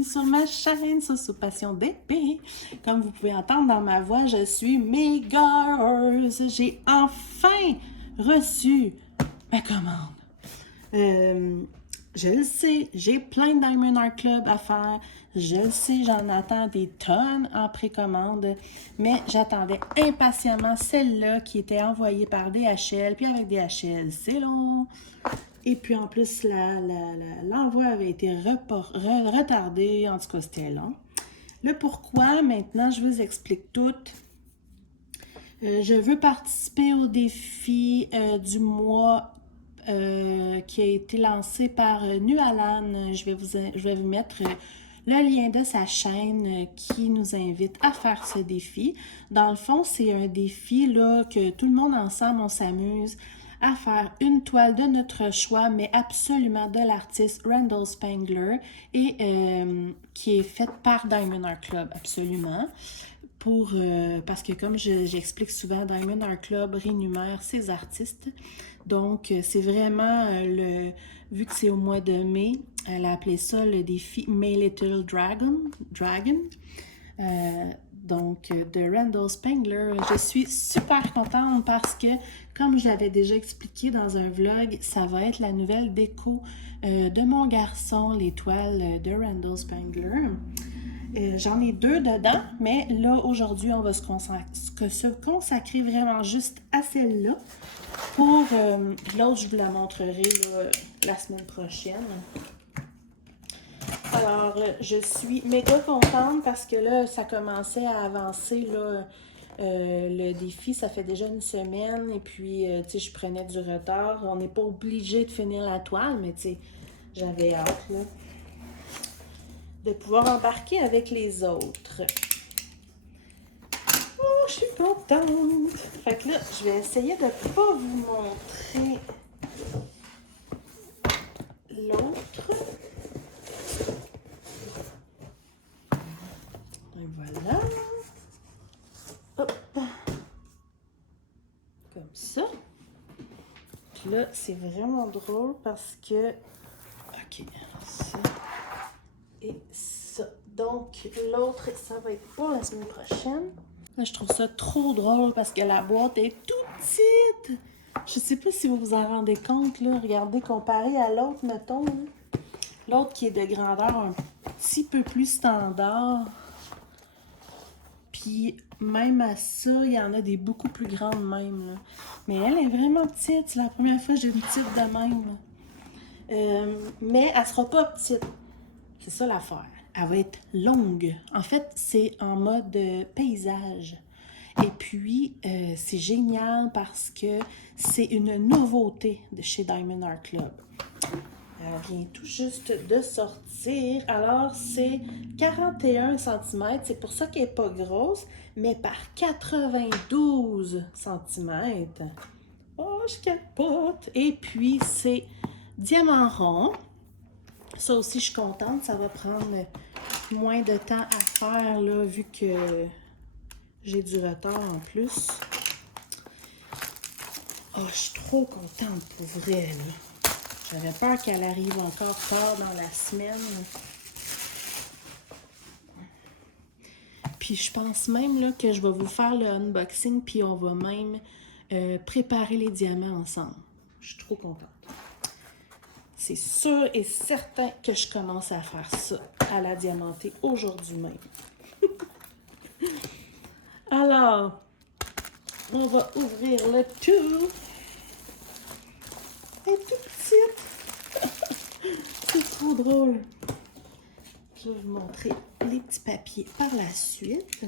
bienvenue sur ma chaîne Soso Passion d'épée. Comme vous pouvez entendre dans ma voix, je suis méga heureuse. J'ai enfin reçu ma commande. Je le sais, j'ai plein de Diamond Art Club à faire. Je le sais, j'en attends des tonnes en précommande. Mais j'attendais impatiemment celle-là qui était envoyée par DHL. Puis avec DHL, c'est long. Et puis en plus, l'envoi avait été retardé. En tout cas, c'était long. Le pourquoi, maintenant, je vous explique tout. Je veux participer au défi du mois qui a été lancé par Nualan. Je vais vous mettre le lien de sa chaîne qui nous invite à faire ce défi. Dans le fond, c'est un défi là, que tout le monde ensemble, on s'amuse à faire une toile de notre choix, mais absolument de l'artiste Randall Spangler et qui est faite par Diamond Art Club, absolument. Parce que comme j'explique souvent, Diamond Art Club rémunère ses artistes. Donc, c'est vraiment, vu que c'est au mois de mai, elle a appelé ça le défi My Little Dragon. De Randall Spangler. Je suis super contente parce que, comme je l'avais déjà expliqué dans un vlog, ça va être la nouvelle déco de mon garçon, l'étoile de Randall Spangler. J'en ai deux dedans, mais là, aujourd'hui, on va se consacrer vraiment juste à celle-là. Pour l'autre, je vous la montrerai là, la semaine prochaine. Alors, je suis méga contente parce que là, ça commençait à avancer, là, le défi, ça fait déjà une semaine et puis, tu sais, je prenais du retard. On n'est pas obligé de finir la toile, mais tu sais, j'avais hâte, là, de pouvoir embarquer avec les autres. Oh, je suis contente! Fait que là, je vais essayer de ne pas vous montrer l'autre. Et voilà. Hop. Comme ça. Puis là, c'est vraiment drôle parce que... OK, ça et ça. Donc, l'autre, ça va être pour la semaine prochaine. Là, je trouve ça trop drôle parce que la boîte est toute petite. Je sais pas si vous vous en rendez compte, là. Regardez, comparé à l'autre, mettons. L'autre qui est de grandeur un petit peu plus standard. Puis, même à ça, il y en a des beaucoup plus grandes même, là. Mais elle est vraiment petite. C'est la première fois que j'ai une petite de même. Mais elle sera pas petite. C'est ça l'affaire. Elle va être longue. En fait, c'est en mode paysage. Et puis, c'est génial parce que c'est une nouveauté de chez Diamond Art Club. Elle vient tout juste de sortir. Alors, c'est 41 cm. C'est pour ça qu'elle n'est pas grosse, mais par 92 cm. Oh, je capote! Et puis, c'est diamant rond. Ça aussi, je suis contente. Ça va prendre moins de temps à faire, là, vu que j'ai du retard en plus. Oh, je suis trop contente pour vrai, là. J'avais peur qu'elle arrive encore tard dans la semaine. Puis je pense même là, que je vais vous faire le unboxing, puis on va même préparer les diamants ensemble. Je suis trop contente. C'est sûr et certain que je commence à faire ça, à la diamanter aujourd'hui même. Alors, on va ouvrir le tout. Elle est toute petite. C'est trop drôle. Je vais vous montrer les petits papiers par la suite.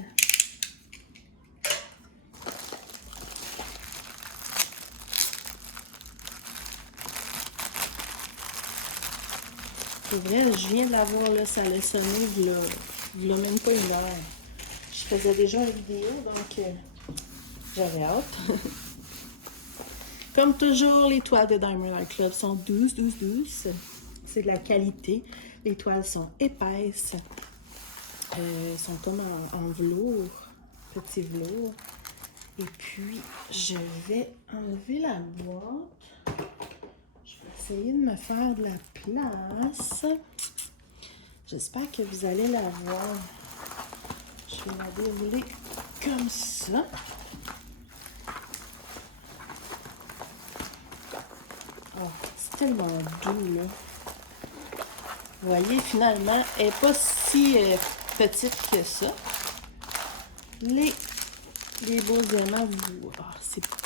C'est vrai, je viens de la voir, là, ça allait sonner, il y a même pas une heure. Je faisais déjà une vidéo, donc j'avais hâte. Comme toujours, les toiles de Diamond Art Club sont douces. C'est de la qualité. Les toiles sont épaisses. Sont comme en velours, petit velours. Et puis, je vais enlever la boîte. Je vais essayer de me faire de la place. J'espère que vous allez la voir. Je vais la dérouler comme ça. Oh, c'est tellement doux, là. Vous voyez, finalement, elle n'est pas si petite que ça. Les beaux diamants, vous... Oh, c'est beau.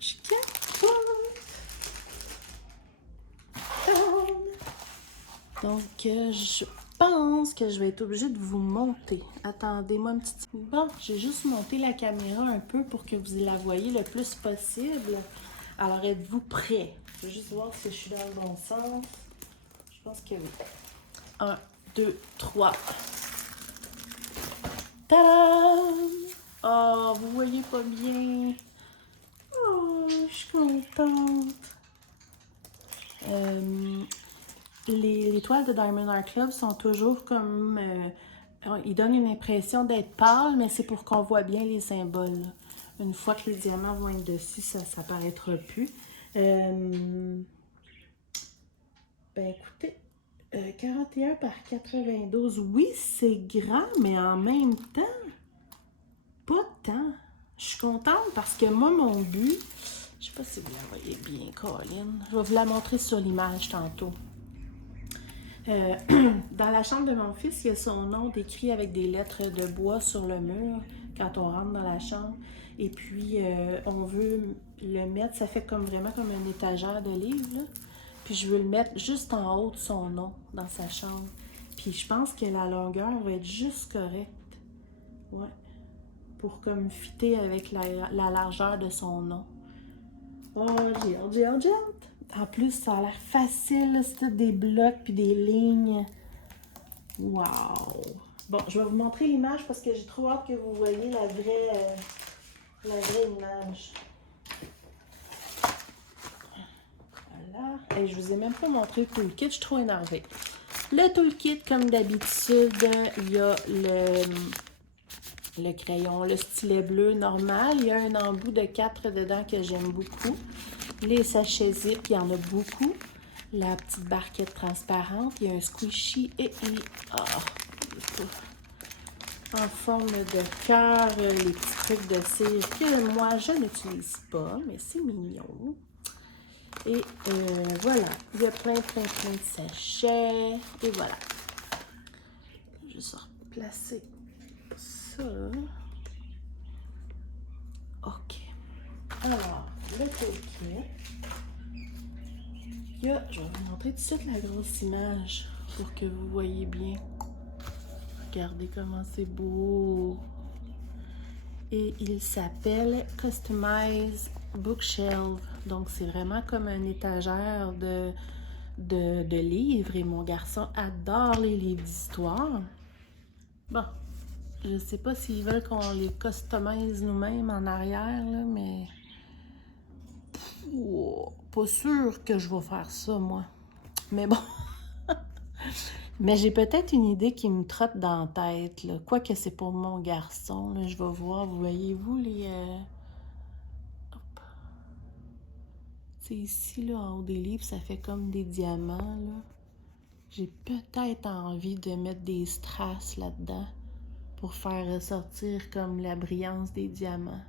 Je capote. Donc, je pense que je vais être obligée de vous monter. Attendez-moi un petit... Bon, j'ai juste monté la caméra un peu pour que vous la voyez le plus possible. Alors, êtes-vous prêts? Je vais juste voir si je suis dans le bon sens. Je pense que oui. 1, 2, 3. Tadam! Oh, vous voyez pas bien. Oh, je suis contente. Les toiles de Diamond Art Club sont toujours comme... ils donnent une impression d'être pâles, mais c'est pour qu'on voit bien les symboles. Une fois que les diamants vont être dessus, ça ne paraîtra plus. Ben écoutez, 41 par 92, oui, c'est grand, mais en même temps, pas tant. Je suis contente parce que moi, mon but... Je sais pas si vous la voyez bien, Colin. Je vais vous la montrer sur l'image tantôt. Dans la chambre de mon fils, il y a son nom décrit avec des lettres de bois sur le mur quand on rentre dans la chambre. Et puis, on veut le mettre, ça fait comme vraiment comme une étagère de livres, là. Puis je veux le mettre juste en haut de son nom dans sa chambre. Puis je pense que la longueur va être juste correcte. Ouais. Pour comme fitter avec la largeur de son nom. Oh, j'ai hâte. En plus, ça a l'air facile, c'est tout des blocs puis des lignes. Wow! Bon, je vais vous montrer l'image parce que j'ai trop hâte que vous voyez la vraie image. Voilà. Et je vous ai même pas montré le toolkit, je suis trop énervée. Le toolkit, comme d'habitude, il y a le crayon, le stylet bleu normal. Il y a un embout de 4 dedans que j'aime beaucoup. Les sachets zip, il y en a beaucoup. La petite barquette transparente, il y a un squishy et en forme de cœur, les petits trucs de cire que moi je n'utilise pas, mais c'est mignon. Et voilà, il y a plein de sachets. Et voilà. Je vais juste replacer ça. OK. Alors, le toolkit. Je vais vous montrer tout de suite la grosse image pour que vous voyez bien. Regardez comment c'est beau. Et il s'appelle Customize Bookshelf. Donc, c'est vraiment comme une étagère de livres. Et mon garçon adore les livres d'histoire. Bon, je ne sais pas s'ils veulent qu'on les customise nous-mêmes en arrière, là, mais... Oh, pas sûr que je vais faire ça, moi. Mais bon. Mais j'ai peut-être une idée qui me trotte dans la tête, là. Quoique c'est pour mon garçon, là. Je vais voir, vous voyez-vous les... Hop. C'est ici, là, en haut des livres, ça fait comme des diamants, là. J'ai peut-être envie de mettre des strass là-dedans pour faire ressortir comme la brillance des diamants.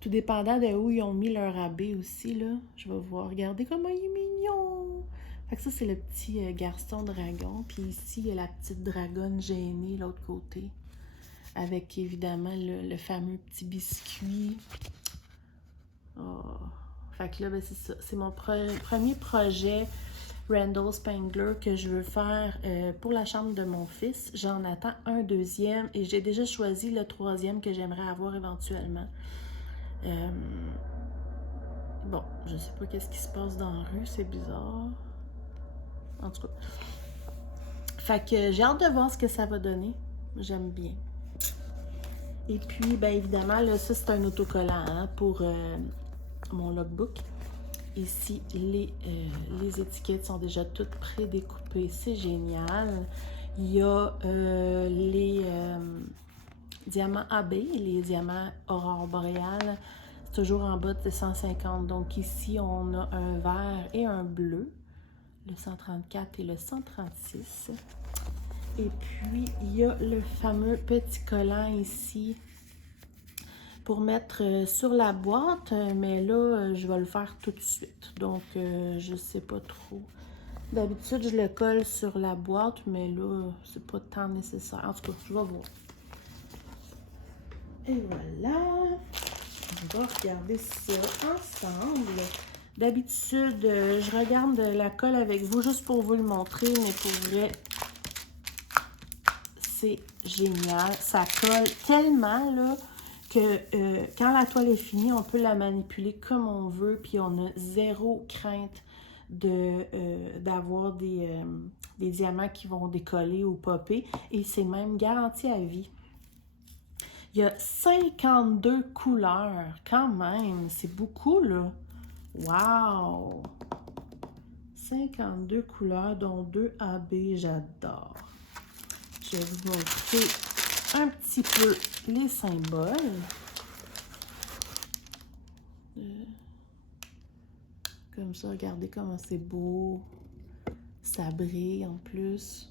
Tout dépendant de où ils ont mis leur abbé aussi, là. Je vais voir. Regardez comment il est mignon! Fait que ça, c'est le petit garçon dragon. Puis ici, il y a la petite dragonne gênée, l'autre côté. Avec, évidemment, le fameux petit biscuit. Oh. Fait que là, ben, c'est ça. C'est mon premier projet Randall Spangler que je veux faire pour la chambre de mon fils. J'en attends un deuxième et j'ai déjà choisi le troisième que j'aimerais avoir éventuellement. Bon, je sais pas qu'est-ce qui se passe dans la rue, c'est bizarre. En tout cas. Fait que j'ai hâte de voir ce que ça va donner. J'aime bien. Et puis, bien évidemment, là, ça c'est un autocollant hein, pour mon logbook. Ici, les étiquettes sont déjà toutes prédécoupées. C'est génial. Il y a les diamants AB, les diamants aurore boréale. C'est toujours en bas de 150. Donc ici, on a un vert et un bleu. le 134 et le 136. Et puis, il y a le fameux petit collant ici pour mettre sur la boîte, mais là, je vais le faire tout de suite. Donc, je sais pas trop. D'habitude, je le colle sur la boîte, mais là, c'est pas tant nécessaire. En tout cas, je vais voir. Et voilà. On va regarder ça ensemble. D'habitude, je regarde la colle avec vous juste pour vous le montrer, mais pour vrai, c'est génial. Ça colle tellement, là, que quand la toile est finie, on peut la manipuler comme on veut, puis on a zéro crainte d'avoir des diamants qui vont décoller ou popper. Et c'est même garanti à vie. Il y a 52 couleurs, quand même. C'est beaucoup, là. Wow! 52 couleurs, dont 2 AB, j'adore. Je vais vous montrer un petit peu les symboles. Comme ça, regardez comment c'est beau. Ça brille en plus.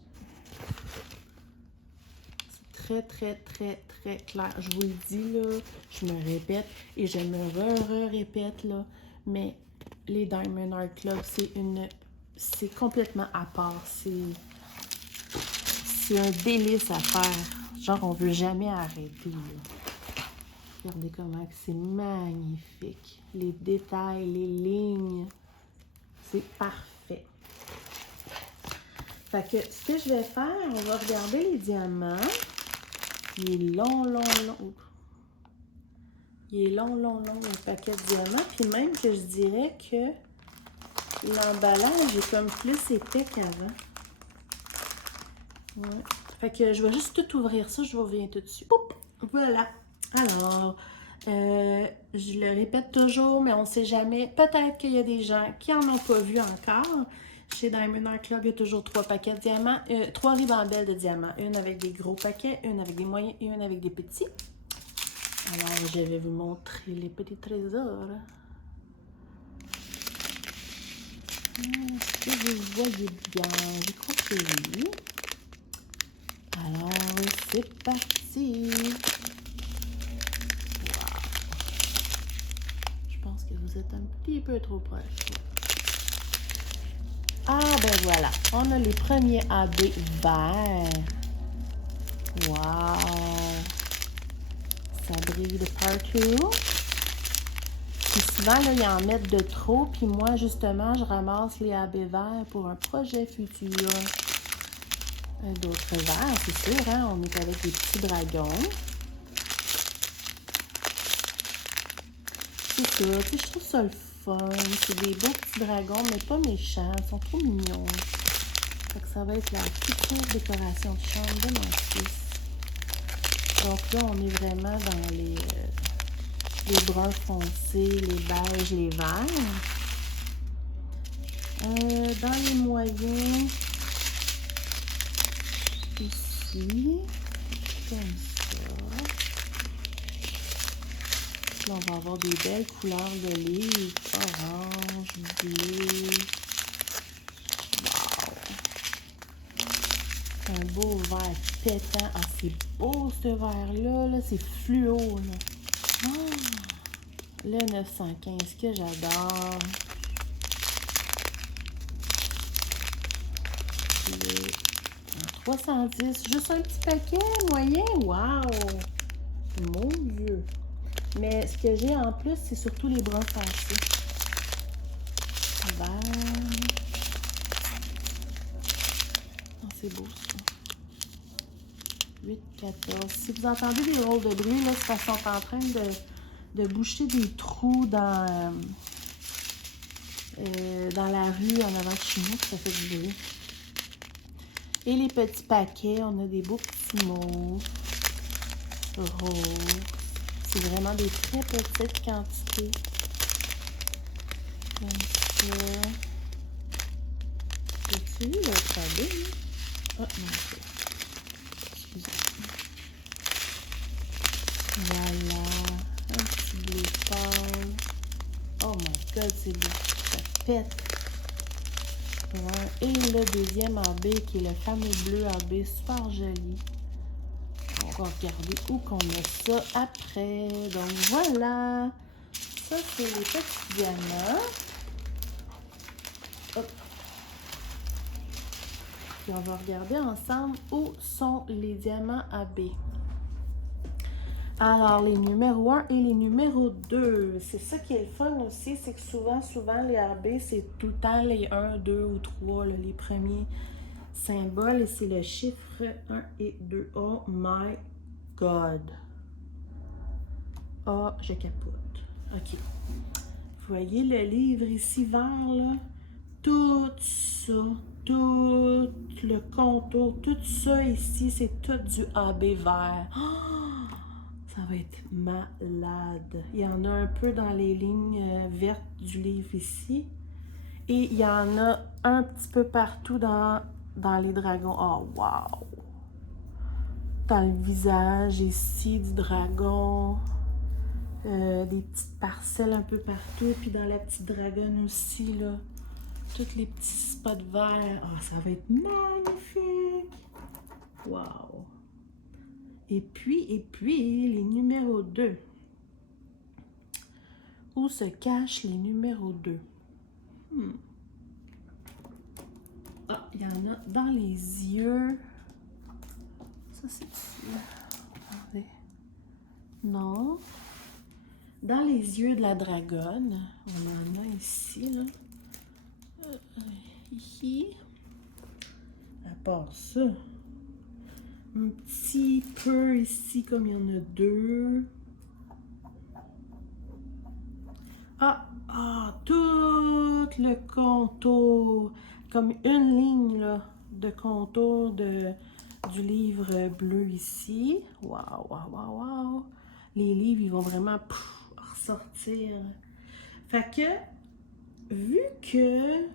C'est très, très, très, très clair. Je vous le dis, là, je me répète et je me répète, là, mais les Diamond Art Club, c'est complètement à part. C'est un délice à faire. Genre, on veut jamais arrêter, là. Regardez comment c'est magnifique. Les détails, les lignes, c'est parfait. Fait que ce que je vais faire, on va regarder les diamants. Il est long, long. Il est long, le paquet de diamants. Puis même que je dirais que l'emballage est comme plus épais qu'avant. Ouais. Fait que je vais juste tout ouvrir ça, je reviens tout de suite. Oup! Voilà. Alors, je le répète toujours, mais on ne sait jamais. Peut-être qu'il y a des gens qui n'en ont pas vu encore. Chez Diamond Art Club, il y a toujours 3 paquets de diamants, 3 ribambelles de diamants. Une avec des gros paquets, une avec des moyens et une avec des petits. Alors, je vais vous montrer les petits trésors. Est-ce que vous voyez bien? Je crois que oui. Alors, c'est parti! Wow! Je pense que vous êtes un petit peu trop proche. Ah, ben voilà. On a les premiers AB verts. Wow! Ça brille de partout. Puis souvent, là, ils en mettent de trop. Puis moi, justement, je ramasse les AB verts pour un projet futur. D'autres verts, c'est sûr, hein? On est avec des petits dragons. C'est ça, tu sais, je trouve ça le fun. C'est des beaux petits dragons, mais pas méchants. Ils sont trop mignons. Fait que ça va être la future décoration de chambre de mon fils. Donc là, on est vraiment dans les bruns foncés, les beiges, les verts. Dans les moyens, ici, comme ça. Là, on va avoir des belles couleurs de livres, orange, bleu. Wow! Un beau vert pétant. Ah, c'est beau ce vert-là, là, c'est fluo, là. Ah, le 915 que j'adore. Le 310, juste un petit paquet moyen. Wow! Mon Dieu! Mais ce que j'ai en plus, c'est surtout les bruns foncés. Vert. Oh, c'est beau ça. 8, 14. Si vous entendez des rôles de bruit, là, c'est parce qu'ils sont en train de boucher des trous dans la rue en avant de chez nous, ça fait du bruit. Et les petits paquets, on a des beaux petits mauves roses. C'est vraiment des très petites quantités. Comme ça. As-tu vu le cadeau? Ah, non, excusez. Voilà. Un petit bleu pâle. Oh my god, c'est beau. Ça pète. Ouais. Et le deuxième AB qui est le fameux bleu AB, super joli. On va regarder où qu'on a ça après. Donc voilà. Ça, c'est les petits diamants. Hop. Puis on va regarder ensemble où sont les diamants AB. Alors, les numéros 1 et les numéros 2. C'est ça qui est le fun aussi, c'est que souvent, les AB, c'est tout le temps les 1, 2 ou 3, là, les premiers symboles. Et c'est le chiffre 1 et 2. Oh my God! Oh, je capote. OK. Vous voyez le livre ici vert, là? Tout ça, tout le contour, tout ça ici, c'est tout du AB vert. Oh, ça va être malade. Il y en a un peu dans les lignes vertes du livre ici. Et il y en a un petit peu partout dans les dragons. Oh, wow! Dans le visage ici du dragon. Des petites parcelles un peu partout. Puis dans la petite dragonne aussi, là. Tous les petits spots verts. Oh, ça va être magnifique! Wow! Et puis, les numéros 2. Où se cachent les numéros 2? Ah, il y en a dans les yeux. Ça, c'est ici. Regardez. Non. Dans les yeux de la dragonne. On en a ici, là. Ici. À part ça. Un petit peu ici, comme il y en a 2. Tout le contour. Comme une ligne, là, de contour du livre bleu ici. Waouh, waouh, waouh, waouh. Les livres, ils vont vraiment ressortir. Fait que, vu que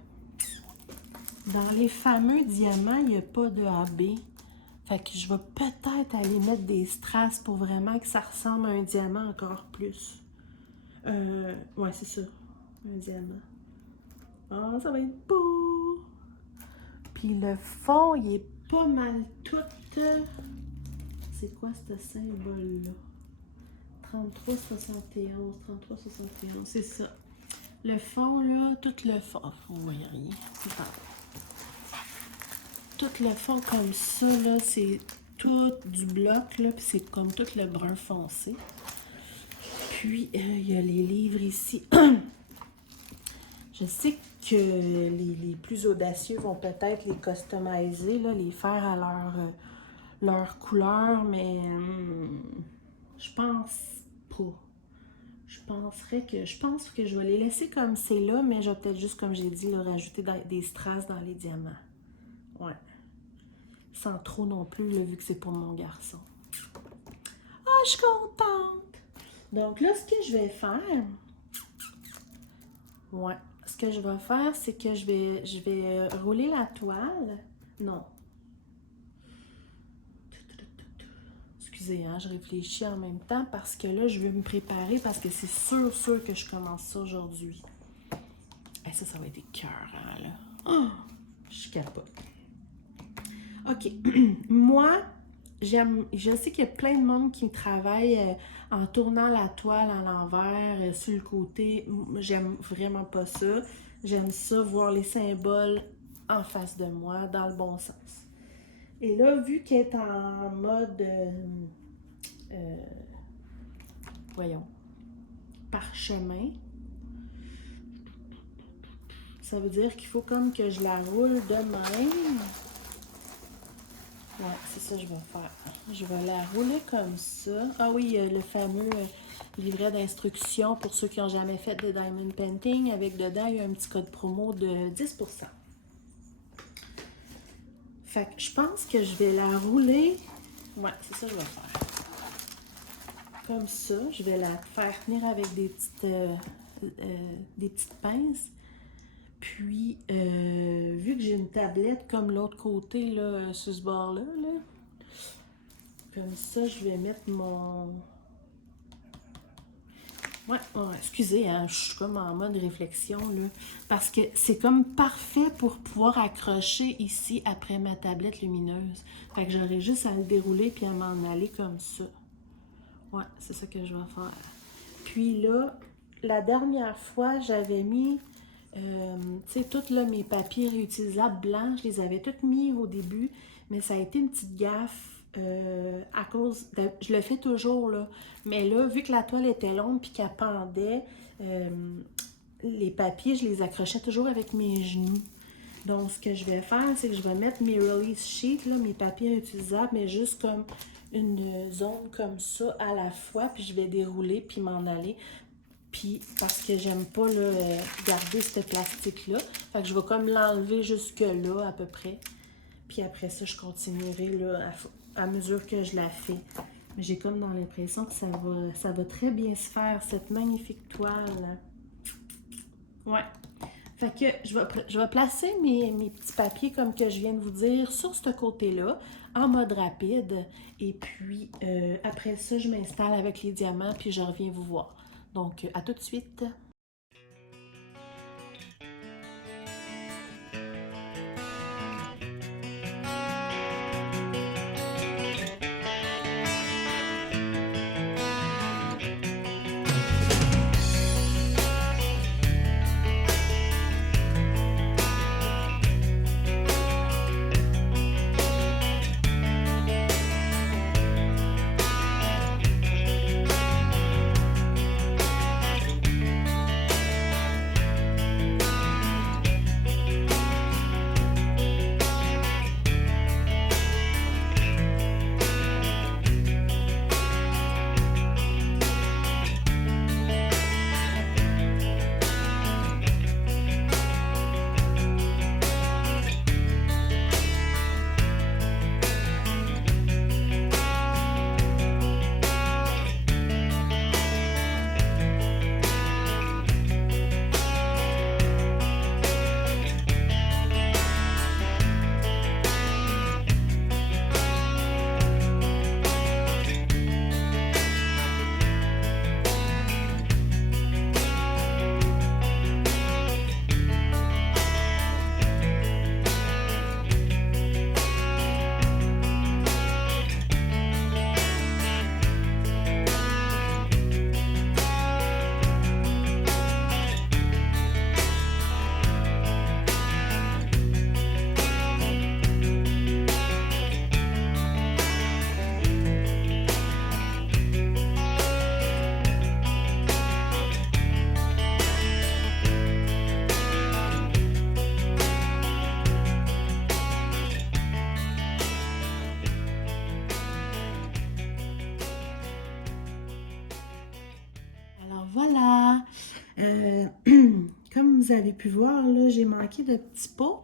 dans les fameux diamants, il n'y a pas de AB, fait que je vais peut-être aller mettre des strass pour vraiment que ça ressemble à un diamant encore plus. Ouais, c'est ça. Un diamant. Ah, ça va être beau! Puis le fond, il est pas mal tout. C'est quoi ce symbole-là? 3371, 3371, c'est ça. Le fond, là, tout le fond. Oh, vous voyez rien. C'est pas vrai. Tout le fond comme ça, là, c'est tout du bloc, là, puis c'est comme tout le brun foncé. Puis, il y a les livres ici. Je sais que les plus audacieux vont peut-être les customiser, là, les faire à leur couleur, mais je pense pas. Je pense que je vais les laisser comme c'est là, mais je vais peut-être juste, comme j'ai dit, là, rajouter des strass dans les diamants. Ouais. Sans trop non plus, là, vu que c'est pour mon garçon. Ah, je suis contente! Donc là, ce que je vais faire... Ouais. Ce que je vais faire, c'est que je vais rouler la toile. Non. Excusez, hein, je réfléchis en même temps parce que là, je veux me préparer parce que c'est sûr que je commence ça aujourd'hui. Et ça va être écœurant, là. Oh, je capote. OK. Moi, je sais qu'il y a plein de monde qui travaille en tournant la toile à l'envers, sur le côté. J'aime vraiment pas ça. J'aime ça, voir les symboles en face de moi, dans le bon sens. Et là, vu qu'elle est en mode, voyons, parchemin, ça veut dire qu'il faut comme que je la roule de même. Ouais, c'est ça que je vais faire. Je vais la rouler comme ça. Ah oui, le fameux livret d'instructions pour ceux qui n'ont jamais fait de diamond painting. Avec dedans, il y a un petit code promo de 10%. Fait que je pense que je vais la rouler. Ouais, c'est ça que je vais faire. Comme ça, je vais la faire tenir avec des petites pinces. Puis, vu que j'ai une tablette comme l'autre côté, là, sur ce bord-là, là, comme ça, je vais mettre mon Ouais, ouais, excusez, hein, je suis comme en mode réflexion, là. Parce que c'est comme parfait pour pouvoir accrocher ici après ma tablette lumineuse. Fait que j'aurais juste à le dérouler puis à m'en aller comme ça. Ouais, c'est ça que je vais faire. Puis là, la dernière fois, j'avais mis, tu sais, tous là, mes papiers réutilisables blancs, je les avais tous mis au début, mais ça a été une petite gaffe à cause de... Je le fais toujours, là. Mais là, vu que la toile était longue puis qu'elle pendait, euh, les papiers, je les accrochais toujours avec mes genoux. Donc, ce que je vais faire, c'est que je vais mettre mes release sheets, là, mes papiers réutilisables, mais juste comme une zone comme ça à la fois, puis je vais dérouler puis m'en aller. Puis, parce que j'aime pas là, garder ce plastique-là, fait que je vais comme l'enlever jusque-là à peu près. Puis après ça, je continuerai là, à mesure que je la fais. J'ai comme dans l'impression que ça va très bien se faire, cette magnifique toile. Ouais. Fait que je vais placer mes petits papiers, comme que je viens de vous dire, sur ce côté-là, en mode rapide. Et puis, après ça, je m'installe avec les diamants, puis je reviens vous voir. Donc, à tout de suite. Alors voilà, Euh, comme vous avez pu voir, là, j'ai manqué de petits pots.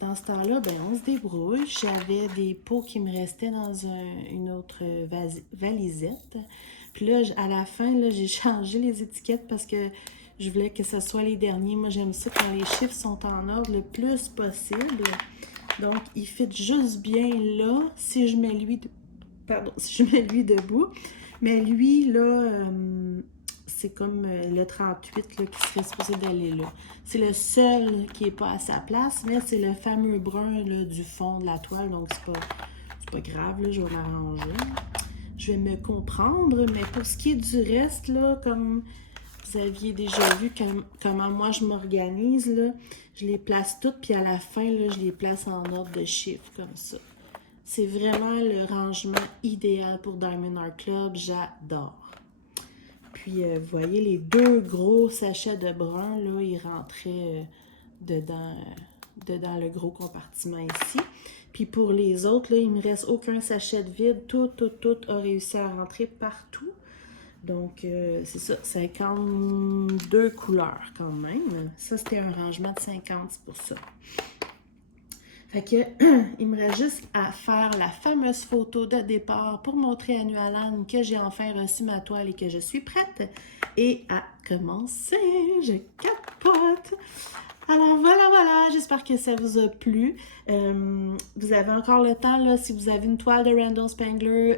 Dans ce temps-là, ben, on se débrouille. J'avais des pots qui me restaient dans une autre valisette. Puis là, à la fin, là, j'ai changé les étiquettes parce que je voulais que ce soit les derniers. Moi, j'aime ça quand les chiffres sont en ordre le plus possible. Donc, il fit juste bien là si je mets lui, pardon, si je mets lui debout. Mais lui, là, c'est comme le 38 là, qui serait supposé d'aller là. C'est le seul qui n'est pas à sa place, mais c'est le fameux brun là, du fond de la toile, donc c'est pas grave, là, je vais m'arranger. Je vais me comprendre, mais pour ce qui est du reste, là, comme vous aviez déjà vu comment moi je m'organise, là, je les place toutes, puis à la fin, là, je les place en ordre de chiffres, comme ça. C'est vraiment le rangement idéal pour Diamond Art Club, j'adore. Puis, vous voyez, les deux gros sachets de brun, là, ils rentraient dedans le gros compartiment ici. Puis pour les autres, là, il ne me reste aucun sachet de vide. Tout a réussi à rentrer partout. Donc, c'est ça, 52 couleurs quand même. Ça, c'était un rangement de 50, c'est pour ça. Fait que, il me reste juste à faire la fameuse photo de départ pour montrer à Nualan que j'ai enfin reçu ma toile et que je suis prête. Et à commencer, je capote! Alors voilà, j'espère que ça vous a plu. Vous avez encore le temps, là, si vous avez une toile de Randall Spangler,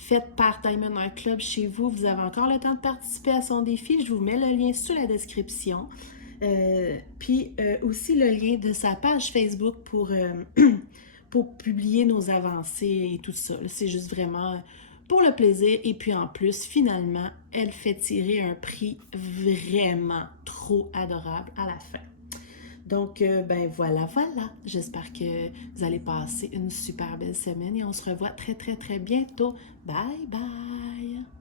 faites par Diamond Art Club chez vous. Vous avez encore le temps de participer à son défi. Je vous mets le lien sous la description. Puis aussi le lien de sa page Facebook pour publier nos avancées et tout ça. C'est juste vraiment pour le plaisir. Et puis en plus, finalement, elle fait tirer un prix vraiment trop adorable à la fin. Donc, ben voilà. J'espère que vous allez passer une super belle semaine et on se revoit très, très, très bientôt. Bye, bye!